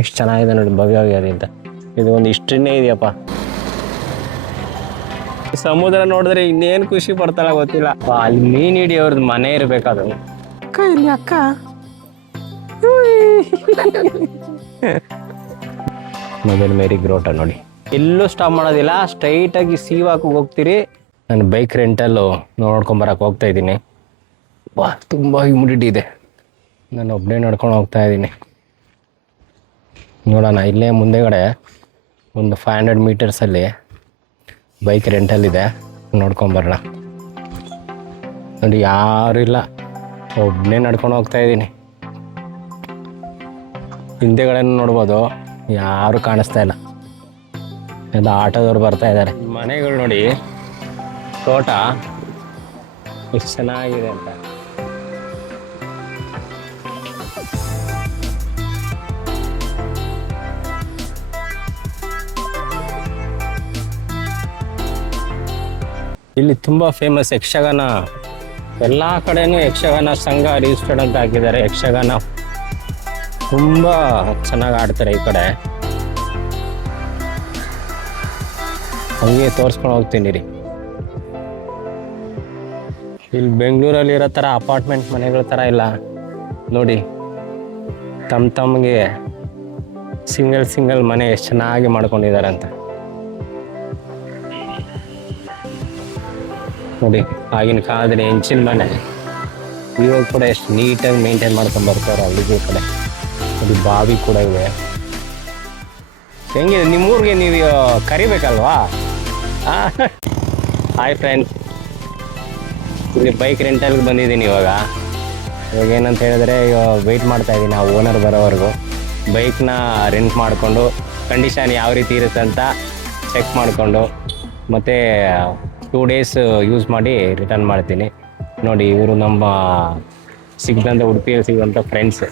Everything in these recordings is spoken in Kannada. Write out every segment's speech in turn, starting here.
ಎಷ್ಟು ಚೆನ್ನಾಗಿದೆ ನೋಡಿ, ಭವ್ಯವಾಗಿದೆ ಅಂತ. ಇದು ಒಂದು ಹಿಸ್ಟ್ರಿನೇ ಇದೆಯಪ್ಪ. ಸಮುದ್ರ ನೋಡಿದ್ರೆ ಇನ್ನೇನು ಖುಷಿ ಪಡ್ತಾಳ ಗೊತ್ತಿಲ್ಲ. ಅಲ್ಲಿ ಮೀನ್ ಹಿಡಿಯೋರ್ದು ಮನೆ ಇರ್ಬೇಕದು. ಅಕ್ಕ ಇಲ್ಲಿ ಅಕ್ಕ ಮದರ್ ಮೇರಿ ಗ್ರೋಟ ನೋಡಿ. ಎಲ್ಲೂ ಸ್ಟಾಪ್ ಮಾಡೋದಿಲ್ಲ, ಸ್ಟ್ರೈಟ್ ಆಗಿ ಸೀವಾಕು ಹೋಗ್ತೀರಿ. ನಾನು ಬೈಕ್ ರೆಂಟಲ್ಲು ನೋಡ್ಕೊಂಬರಕ್ಕೆ ಹೋಗ್ತಾ ಇದ್ದೀನಿ. ವಾ, ತುಂಬ ಹ್ಯುಮಿಡಿಟಿ ಇದೆ. ನಾನು ಒಬ್ಬನೇ ನಡ್ಕೊಂಡು ಹೋಗ್ತಾ ಇದ್ದೀನಿ. ನೋಡೋಣ, ಇಲ್ಲೇ ಮುಂದೆಗಡೆ ಒಂದು 500 ಮೀಟರ್ಸಲ್ಲಿ ಬೈಕ್ ರೆಂಟಲ್ ಇದೆ, ನೋಡ್ಕೊಂಬರೋಣ. ನೋಡಿ ಯಾರು ಇಲ್ಲ, ಒಬ್ಬನೇ ನಡ್ಕೊಂಡು ಹೋಗ್ತಾ ಇದ್ದೀನಿ. ಹಿಂದೆಗಳನ್ನು ನೋಡ್ಬೋದು, ಯಾರು ಕಾಣಿಸ್ತಾ ಇಲ್ಲ. ಎಲ್ಲ ಆಟೋದವ್ರು ಬರ್ತಾ ಇದ್ದಾರೆ. ಮನೆಗಳು ನೋಡಿ, ತೋಟ ಎಷ್ಟು ಚೆನ್ನಾಗಿದೆ ಅಂತ. ಇಲ್ಲಿ ತುಂಬ ಫೇಮಸ್ ಯಕ್ಷಗಾನ. ಎಲ್ಲ ಕಡೆನೂ ಯಕ್ಷಗಾನ ಸಂಘ ರಿಜಿಸ್ಟರ್ಡ್ ಅಂತ ಹಾಕಿದ್ದಾರೆ. ಯಕ್ಷಗಾನ ತುಂಬ ಚೆನ್ನಾಗಿ ಆಡ್ತಾರೆ ಈ ಕಡೆ. ಹಂಗೆ ತೋರಿಸ್ಕೊಂಡು ಹೋಗ್ತೀನಿ ರೀ. ಇಲ್ಲಿ ಬೆಂಗಳೂರಲ್ಲಿ ಇರೋ ಥರ ಅಪಾರ್ಟ್ಮೆಂಟ್ ಮನೆಗಳ ಥರ ಇಲ್ಲ ನೋಡಿ. ತಮ್ಗೆ ಸಿಂಗಲ್ ಮನೆ ಎಷ್ಟು ಚೆನ್ನಾಗಿ ಮಾಡ್ಕೊಂಡಿದ್ದಾರೆ ಅಂತ ನೋಡಿ. ಆಗಿನ ಕಾಲದಲ್ಲಿ ಹೆಂಚಿನ ಮನೆ, ಇವಾಗ ಕೂಡ ಎಷ್ಟು ನೀಟಾಗಿ ಮೇಂಟೈನ್ ಮಾಡ್ಕೊಂಡು ಬರ್ತಾರೆ ಅಲ್ಲಿಗೆ ಕಡೆ. ಅದು ಬಾವಿ ಕೂಡ ಇದೆ. ಹೆಂಗಿದೆ ನಿಮ್ಮೂರಿಗೆ, ನೀವು ಕರಿಬೇಕಲ್ವಾ? ಹಾಯ್ ಫ್ರೆಂಡ್ಸ್, ಇಲ್ಲಿ ಬೈಕ್ ರೆಂಟಲ್ಗೆ ಬಂದಿದ್ದೀನಿ. ಇವಾಗ ಏನಂತ ಹೇಳಿದ್ರೆ, ವೆಯ್ಟ್ ಮಾಡ್ತಾ ಇದ್ದೀನಿ ಆ ಓನರ್ ಬರೋವರೆಗೂ. ಬೈಕ್ನ ರೆಂಟ್ ಮಾಡಿಕೊಂಡು ಕಂಡೀಷನ್ ಯಾವ ರೀತಿ ಇರುತ್ತೆ ಅಂತ ಚೆಕ್ ಮಾಡಿಕೊಂಡು ಮತ್ತು 2 days ಯೂಸ್ ಮಾಡಿ ರಿಟರ್ನ್ ಮಾಡ್ತೀನಿ. ನೋಡಿ, ಇವರು ನಮ್ಮ ಸಿಗ್ದಂಥ ಉಡುಪಿಯಲ್ಲಿ ಸಿಗುವಂಥ ಫ್ರೆಂಡ್ಸ್.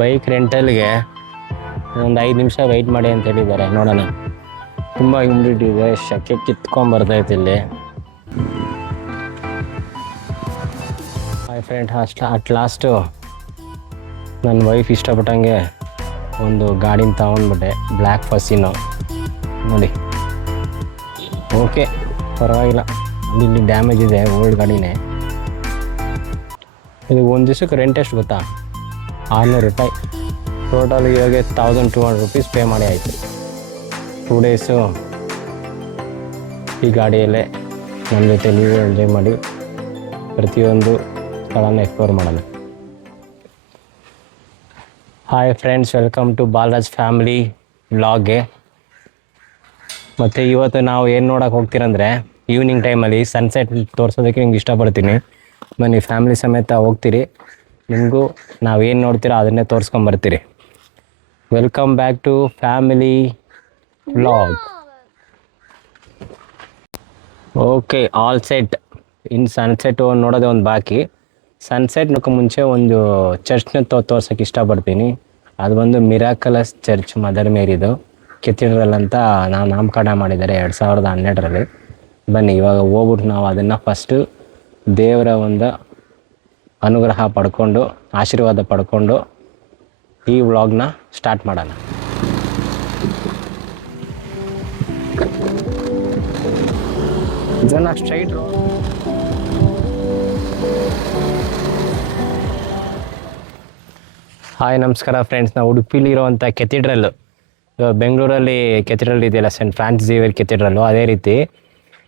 ಬೈಕ್ ರೆಂಟಲ್ಗೆ ಒಂದು 5 ನಿಮಿಷ ವೆಯ್ಟ್ ಮಾಡಿ ಅಂತ ಹೇಳಿದ್ದಾರೆ. ನೋಡೋಣ. ತುಂಬ ಹ್ಯುಮಿಡಿಟಿ ಇದೆ, ಶೆಕೆ ಕಿತ್ಕೊಂಡ್ಬರ್ತೈತೆ ಇಲ್ಲಿ. ಹಾಯ್ ಫ್ರೆಂಡ್, ಅಟ್ ಲಾಸ್ಟು ನನ್ನ ವೈಫ್ ಇಷ್ಟಪಟ್ಟಂಗೆ ಒಂದು ಗಾಡಿನ ತಗೊಂಡ್ಬಿಟ್ಟೆ, ಬ್ಲ್ಯಾಕ್ ಫಸಿನೋ ನೋಡಿ. ಓಕೆ, ಪರವಾಗಿಲ್ಲ. ಇಲ್ಲಿ ಡ್ಯಾಮೇಜ್ ಇದೆ, ಓಲ್ಡ್ ಗಾಡಿನೇ. ಇದು ಒಂದು ದಿವಸಕ್ಕೆ ರೆಂಟ್ ಎಷ್ಟು ಗೊತ್ತಾ? 600 ರೂಪಾಯಿ. ಟೋಟಲ್ ಇವಾಗ 1200 ರೂಪೀಸ್ ಪೇ ಮಾಡಿ ಆಯಿತು. 2 days ಈ ಗಾಡಿಯಲ್ಲೇ ನನ್ನ ಜೊತೆ ನೀವು ಎಂಜಾಯ್ ಮಾಡಿ ಪ್ರತಿಯೊಂದು ಸ್ಥಳನ ಎಕ್ಸ್ಪ್ಲೋರ್ ಮಾಡೋಣ. Hi friends, welcome to Balaraj family ವ್ಲಾಗ್ಗೆ. ಮತ್ತು ಇವತ್ತು ನಾವು ಏನು ನೋಡೋಕೆ ಹೋಗ್ತೀರಂದರೆ, ಈವ್ನಿಂಗ್ ಟೈಮಲ್ಲಿ ಸನ್ಸೆಟ್ ತೋರಿಸೋದಕ್ಕೆ ನಿಮ್ಗೆ ಇಷ್ಟಪಡ್ತೀನಿ. ಬನ್ನಿ, ಫ್ಯಾಮಿಲಿ ಸಮೇತ ಹೋಗ್ತೀರಿ. ನಿಮಗೂ ನಾವೇನು ನೋಡ್ತೀರೋ ಅದನ್ನೇ ತೋರಿಸ್ಕೊಂಬರ್ತೀರಿ. Welcome back to family vlog. Okay, all set. ಇನ್ನು ಸನ್ಸೆಟ್ ನೋಡೋದೇ ಒಂದು ಬಾಕಿ. ಸನ್ಸೆಟ್ ನೋಡೋಕೆ ಮುಂಚೆ ಒಂದು ಚರ್ಚ್ನ ತೋರ್ಸೋಕ್ಕೆ ಇಷ್ಟಪಡ್ತೀನಿ. ಅದು ಬಂದು ಮಿರಾಕಲಸ್ ಚರ್ಚ್, ಮದರ್ ಮೇರಿದು ಕೆಥಿಡ್ರಲ್ ಅಂತ ನಾವು ನಾಮಕರಣ ಮಾಡಿದ್ದಾರೆ 2012ರಲ್ಲಿ. ಬನ್ನಿ, ಇವಾಗ ಹೋಗ್ಬಿಟ್ಟು ನಾವು ಅದನ್ನು ಫಸ್ಟು ದೇವರ ಒಂದು ಅನುಗ್ರಹ ಪಡ್ಕೊಂಡು, ಆಶೀರ್ವಾದ ಪಡ್ಕೊಂಡು ಈ ವ್ಲಾಗ್ನ ಸ್ಟಾರ್ಟ್ ಮಾಡೋಣ. ಇದನ್ನು ಸ್ಟ್ರೈಟ್ ರೋಡ್. ಹಾಯ್, ನಮಸ್ಕಾರ ಫ್ರೆಂಡ್ಸ್. ನಾವು ಉಡುಪಿಲಿರುವಂಥ ಕೆಥಿಡ್ರಲ್ಲು, ಬೆಂಗಳೂರಲ್ಲಿ ಕೆಥಿಡ್ರಲ್ ಇದೆಯಲ್ಲ, ಸೆಂಟ್ ಫ್ರಾನ್ಸಿಸ್ ಝೇವಿಯರ್ ಕೆಥಿಡ್ರಲ್ಲು, ಅದೇ ರೀತಿ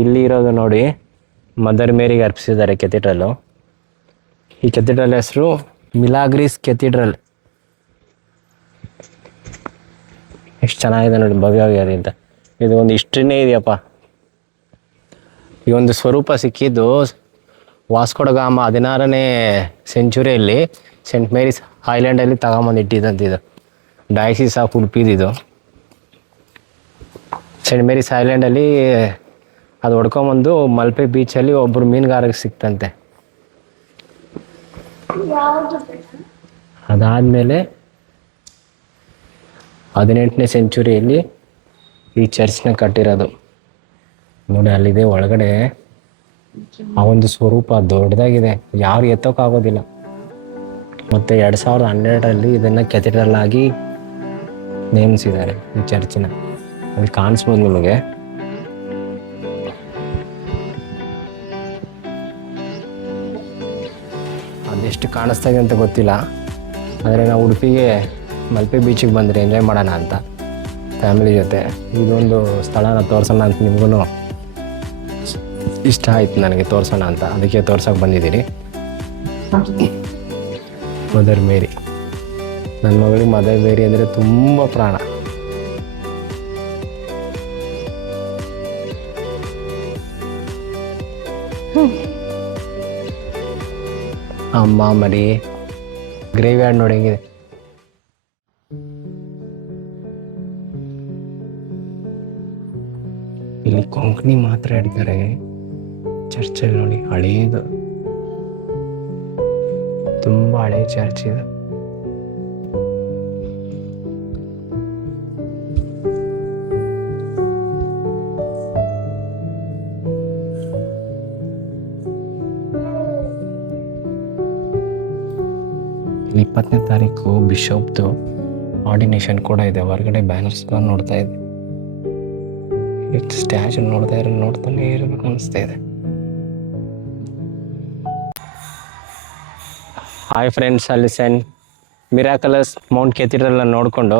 ಇಲ್ಲಿ ಇರೋದು ನೋಡಿ, ಮದರ್ ಮೇರಿಗೆ ಅರ್ಪಿಸಿದ್ದಾರೆ ಕೆಥಿಡ್ರಲ್ಲು. ಈ ಕೆಥಿಡ್ರಲ್ ಹೆಸರು ಮಿಲಾಗ್ರಿಸ್ ಕೆಥಿಡ್ರಲ್. ಎಷ್ಟು ಚೆನ್ನಾಗಿದೆ ನೋಡಿ, ಭವ್ಯವಾಗಿದೆ ಅಂತ. ಇದು ಒಂದು ಹಿಸ್ಟ್ರಿನೇ ಇದೆಯಪ್ಪ. ಈ ಒಂದು ಸ್ವರೂಪ ಸಿಕ್ಕಿದ್ದು ವಾಸ್ಕೋ ಡ ಗಾಮ 16ನೇ ಸೆಂಚುರಿಯಲ್ಲಿ ಸೆಂಟ್ ಮೇರಿಸ್ ಐಲ್ಯಾಂಡಲ್ಲಿ ತಗೊಂಬಂದು ಇಟ್ಟಿದ್ದಂತಿದು. ಡಯಾಸಿಸ್ ಆಫ್ ಉಡುಪಿದಿದು. ಸೆಂಟ್ ಮೇರಿಸ್ ಐಲ್ಯಾಂಡಲ್ಲಿ ಅದು ಹೊಡ್ಕೊಂಬಂದು ಮಲ್ಪೆ ಬೀಚಲ್ಲಿ ಒಬ್ಬರು ಮೀನುಗಾರರಿಗೆ ಸಿಕ್ತಂತೆ. ಅದಾದಮೇಲೆ 18ನೇ ಸೆಂಚುರಿಯಲ್ಲಿ ಈ ಚರ್ಚ್ನ ಕಟ್ಟಿರೋದು. ನೋಡಿ, ಅಲ್ಲಿದೆ ಒಳಗಡೆ ಆ ಒಂದು ಸ್ವರೂಪ ದೊಡ್ಡದಾಗಿದೆ, ಯಾರು ಎತ್ತೋಕ್ಕಾಗೋದಿಲ್ಲ. ಮತ್ತು 2012ರಲ್ಲಿ ಇದನ್ನು ಕೆಥಿಡ್ರಲ್ ಆಗಿ ನೇಮಿಸಿದ್ದಾರೆ ಈ ಚರ್ಚಿನ. ಅಲ್ಲಿ ಕಾಣಿಸ್ಬೋದು ನಿಮಗೆ. ಅದೆಷ್ಟು ಕಾಣಿಸ್ತಾ ಇದೆ ಅಂತ ಗೊತ್ತಿಲ್ಲ, ಆದರೆ ನಾವು ಉಡುಪಿಗೆ ಮಲ್ಪೆ ಬೀಚಿಗೆ ಬಂದರೆ ಎಂಜಾಯ್ ಮಾಡೋಣ ಅಂತ ಫ್ಯಾಮಿಲಿ ಜೊತೆ ಇದೊಂದು ಸ್ಥಳನ ತೋರಿಸೋಣ ಅಂತ ನಿಮಗೂ ಇಷ್ಟ ಆಯಿತು ನನಗೆ ತೋರಿಸೋಣ ಅಂತ, ಅದಕ್ಕೆ ತೋರ್ಸೋಕೆ ಬಂದಿದ್ದೀನಿ. ಮದರ್ ಮೇರಿ, ನನ್ನ ಮಗಳಿಗೆ ಮದರ್ ಮೇರಿ ಅಂದರೆ ತುಂಬ ಪ್ರಾಣ. ಅಮ್ಮ ಮರಿ ಗ್ರೇವ್ ಯಾರ್ಡ್ ನೋಡಿ ಹೆಂಗಿದೆ. ಇಲ್ಲಿ ಕೊಂಕಣಿ ಮಾತ್ರ ಇಡ್ತಾರೆ ಚರ್ಚಲ್ಲಿ ನೋಡಿ. ಹಳೇದು, ತುಂಬಾ ಹಳೆ ಚರ್ಚ್ ಇದೆ. ಇಲ್ಲಿ 20ನೇ ತಾರೀಕು ಬಿಷಪ್ದು ಆರ್ಡಿನೇಷನ್ ಕೂಡ ಇದೆ. ಹೊರಗಡೆ ಬ್ಯಾನರ್ಸ್ ನೋಡ್ತಾ ಇದೆ. ಸ್ಟ್ಯಾಚು ನೋಡ್ತಾನೆ ಇರಬೇಕು ಅನಿಸ್ತಾ ಇದೆ. ಹಾಯ್ ಫ್ರೆಂಡ್ಸ್, ಅಲ್ಲಿ ಮಿರಾಕಲಸ್ ಮೌಂಟ್ ಕೆಥಿಡ್ರಲ್ನ ನೋಡಿಕೊಂಡು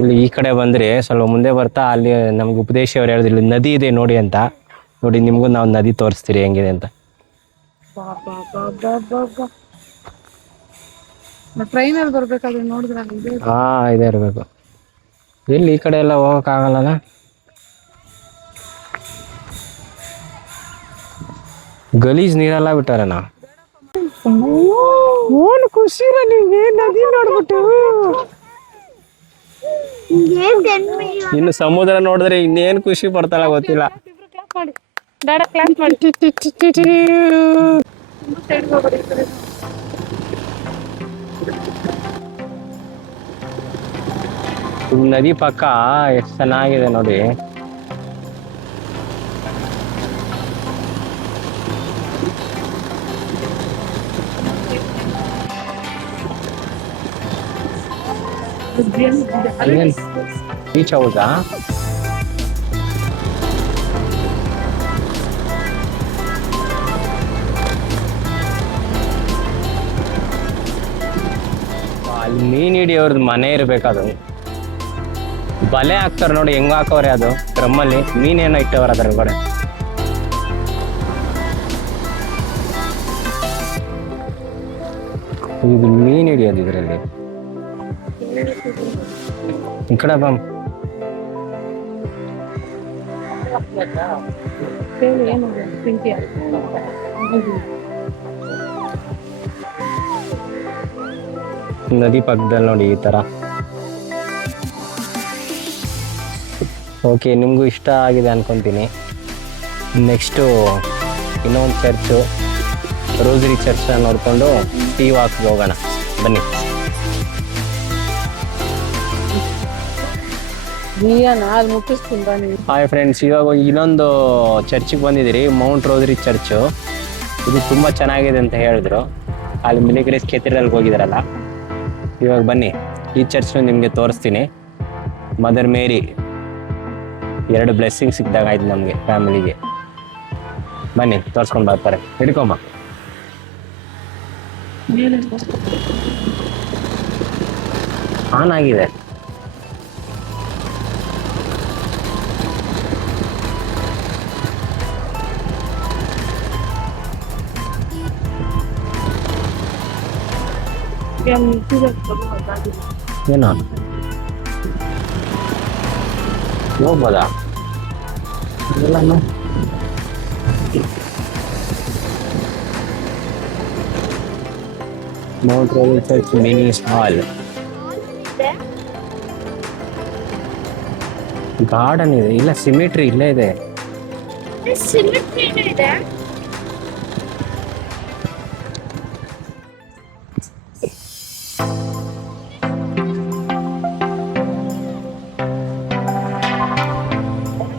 ಇಲ್ಲಿ ಈ ಕಡೆ ಬಂದರೆ ಸ್ವಲ್ಪ ಮುಂದೆ ಬರ್ತಾ ಅಲ್ಲಿ ನಮ್ಗೆ ಉಪದೇಶಿ ಅವ್ರು ಹೇಳಿದ್ರು ಇಲ್ಲಿ ನದಿ ಇದೆ ನೋಡಿ ಅಂತ. ನೋಡಿ ನಿಮಗೂ ನಾವು ನದಿ ತೋರಿಸ್ತೀರಿ ಹೆಂಗಿದೆ ಅಂತ. ಟ್ರೈನಲ್ಲಿ ಬರ್ಬೇಕಾದ್ರೆ ನೋಡಿದ್ರೆ ಹಾಂ, ಇದೇ ಇರಬೇಕು. ಇಲ್ಲಿ ಈ ಕಡೆ ಎಲ್ಲ ಹೋಗೋಕ್ಕಾಗಲ್ಲ. ಗಲೀಜ್ ನೀರೆಲ್ಲ ಬಿಟ್ಟಾರಣ್ಣ. ಓನ್ ಖುಷಿ ನಿಮ್ಗೆ ನದಿ ನೋಡ್ಬಿಟ್ಟು. ಇನ್ನು ಸಮುದ್ರ ನೋಡಿದ್ರೆ ಇನ್ನೇನು ಖುಷಿ ಪಡ್ತಾಳ ಗೊತ್ತಿಲ್ಲ. ನದಿ ಪಕ್ಕ ಎಷ್ಟು ಚೆನ್ನಾಗಿದೆ ನೋಡಿ. ಬೀಚ್ ಹೌದಾ? ಅಲ್ಲಿ ಮೀನ್ ಹಿಡಿಯೋರ್ದು ಮನೆ ಇರ್ಬೇಕದು. ಬಲೆ ಹಾಕ್ತಾರೆ ನೋಡಿ ಹೆಂಗ್ ಹಾಕವ್ರೆ, ಅದು ಡ್ರಮ್ಮಲ್ಲಿ ಮೀನೇನೋ ಇಟ್ಟವ್ರ ಅದ್ರ ಒಳಗಡೆ. ಇದು ಮೀನ್ ಹಿಡಿಯೋದು ಇದರಲ್ಲಿ. ಈ ಕಡೆ ಬಮ್. ನದಿ ಪಕ್ಕದಲ್ಲಿ ನೋಡಿ ಈ ತರ. ಓಕೆ, ನಿಮಗೂ ಇಷ್ಟ ಆಗಿದೆ ಅನ್ಕೊಂತೀನಿ. ನೆಕ್ಸ್ಟು ಇನ್ನೊಂದು ಚರ್ಚು, ರೋಸರಿ ಚರ್ಚ್ ನೋಡಿಕೊಂಡು ಟೀ ವಾಕ್ಗೆ ಹೋಗೋಣ ಬನ್ನಿ. ಹಾಯ್ ಫ್ರೆಂಡ್ಸ್, ಇವಾಗ ಇನ್ನೊಂದು ಚರ್ಚಿಗೆ ಬಂದಿದ್ದೀರಿ, ಮೌಂಟ್ ರೋಸರಿ ಚರ್ಚು. ಇದು ತುಂಬ ಚೆನ್ನಾಗಿದೆ ಅಂತ ಹೇಳಿದ್ರು. ಅಲ್ಲಿ ಮಿಲಿಗ್ರೇಸ್ ಕೆಥಿಡ್ರಲ್ಗೆ ಹೋಗಿದಾರಲ್ಲ. ಇವಾಗ ಬನ್ನಿ, ಈ ಚರ್ಚ್ನ ನಿಮಗೆ ತೋರಿಸ್ತೀನಿ. ಮದರ್ ಮೇರಿ 2 ಬ್ಲೆಸ್ಸಿಂಗ್ ಸಿಕ್ಕಿದಾಗ ಆಯ್ತು ನಮಗೆ ಫ್ಯಾಮಿಲಿಗೆ. ಬನ್ನಿ ತೋರಿಸ್ಕೊಂಡು ಬರ್ತಾರೆ. ಹಿಡ್ಕೊಂಬ. ಆನ್ ಆಗಿದೆ. ಏನೋ ಹೋಗ್ಬೋದಾ? ಮೌಂಟ್ ರೋಸರಿ ಚರ್ಚ್ ಮಿನಿ ಹಾಲ್. ಗಾರ್ಡನ್ ಇದೆ. ಇಲ್ಲ, ಸಿಮಿಟ್ರಿ ಇಲ್ಲೇ ಇದೆ.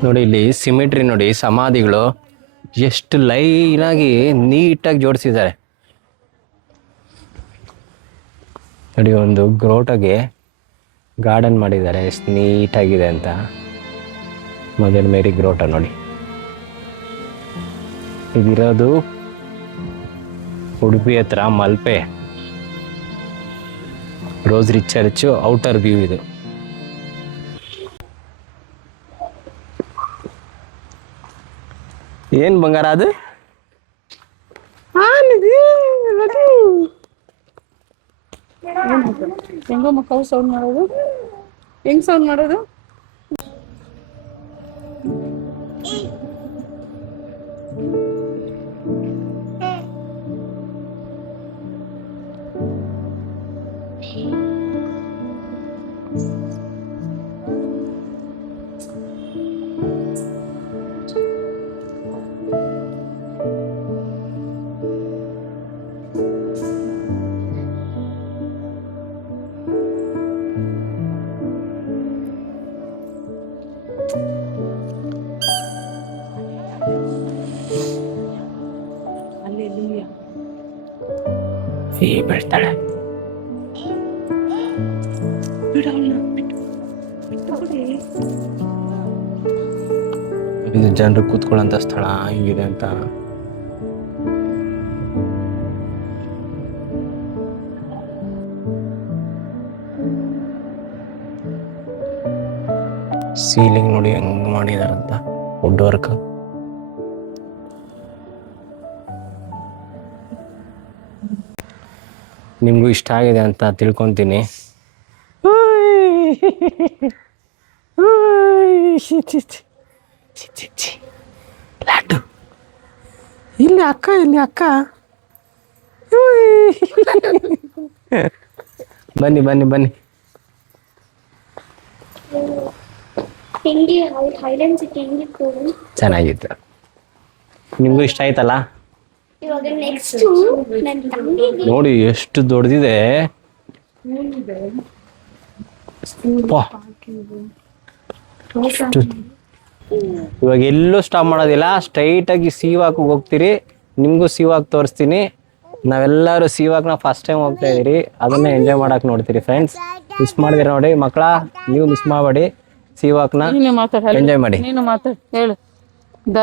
ನೋಡಿ ಇಲ್ಲಿ ಸಿಮಿಟ್ರಿ ನೋಡಿ, ಸಮಾಧಿಗಳು ಎಷ್ಟು ಲೈನಾಗಿ ನೀಟಾಗಿ ಜೋಡಿಸಿದ್ದಾರೆ. ನೋಡಿ ಒಂದು ಗ್ರೋಟಗೆ ಗಾರ್ಡನ್ ಮಾಡಿದ್ದಾರೆ, ಎಷ್ಟು ನೀಟಾಗಿದೆ ಅಂತ. ಮದರ್ ಮೇರಿ ಗ್ರೋಟ ನೋಡಿ. ಇದಿರೋದು ಉಡುಪಿ ಹತ್ರ ಮಲ್ಪೆ ರೋಸ್ರಿ ಚರ್ಚ್ ಔಟರ್ ವ್ಯೂ ಇದು. ಏನ್ ಬಂಗಾರ ಅದು? ಹೆಂಗೋ ಮಕ್ಕಳು ಸೌಂಡ್ ಮಾಡೋದು, ಹೆಂಗ್ ಸೌಂಡ್ ಮಾಡೋದು? ಬೀಳ್ತಾಳೆ. ಇದು ಜನರು ಕೂತ್ಕೊಳ್ಳೋಂಥ ಸ್ಥಳ ಹಿಂಗಿದೆ ಅಂತ. ಸೀಲಿಂಗ್ ನೋಡಿ ಹೆಂಗ್ ಮಾಡಿದಾರಂತ, ವುಡ್ ವರ್ಕ್. ನಿಮಗೂ ಇಷ್ಟ ಆಗಿದೆ ಅಂತ ತಿಳ್ಕೊತೀನಿ. ಲಾಟು ಇಲ್ಲಿ ಅಕ್ಕ, ಇಲ್ಲಿ ಅಕ್ಕ. ಬನ್ನಿ ಬನ್ನಿ ಬನ್ನಿ. ಚೆನ್ನಾಗಿತ್ತು. ನಿಮಗೂ ಇಷ್ಟ ಆಯ್ತಲ್ಲ? ಇವಾಗ ನೆಕ್ಸ್ಟ್ ನನ್ನ ತಂಗಿಗೆ ನೋಡಿ ಎಷ್ಟು ದೊಡ್ಡದಿದೆ. ಇವಾಗ ಎಲ್ಲೂ ಸ್ಟಾಪ್ ಮಾಡೋದಿಲ್ಲ, ಸ್ಟ್ರೈಟ್ ಆಗಿ ಸೀವಾಕ್ ಹೋಗ್ತೀರಿ. ನಿಮ್ಗೂ ಸೀವಾಕ್ ತೋರಿಸ್ತೀನಿ. ನಾವೆಲ್ಲರೂ ಸೀವಾಕ್ನ ಫಸ್ಟ್ ಟೈಮ್ ಹೋಗ್ತಾ ಇದೀರಿ, ಅದನ್ನ ಎಂಜಾಯ್ ಮಾಡಕ್ ನೋಡ್ತೀರಿ ಫ್ರೆಂಡ್ಸ್. ಮಿಸ್ ಮಾಡಿದಿರ ನೋಡಿ ಮಕ್ಕಳ, ನೀವು ಮಿಸ್ ಮಾಡಬೇಡಿ. ಸೀವಾಕ್ನ ನೀನು ಮಾತಾಡ, ಎಂಜಾಯ್ ಮಾಡಿ. ನೀನು ಮಾತಾಡ, ಹೇಳು. ದ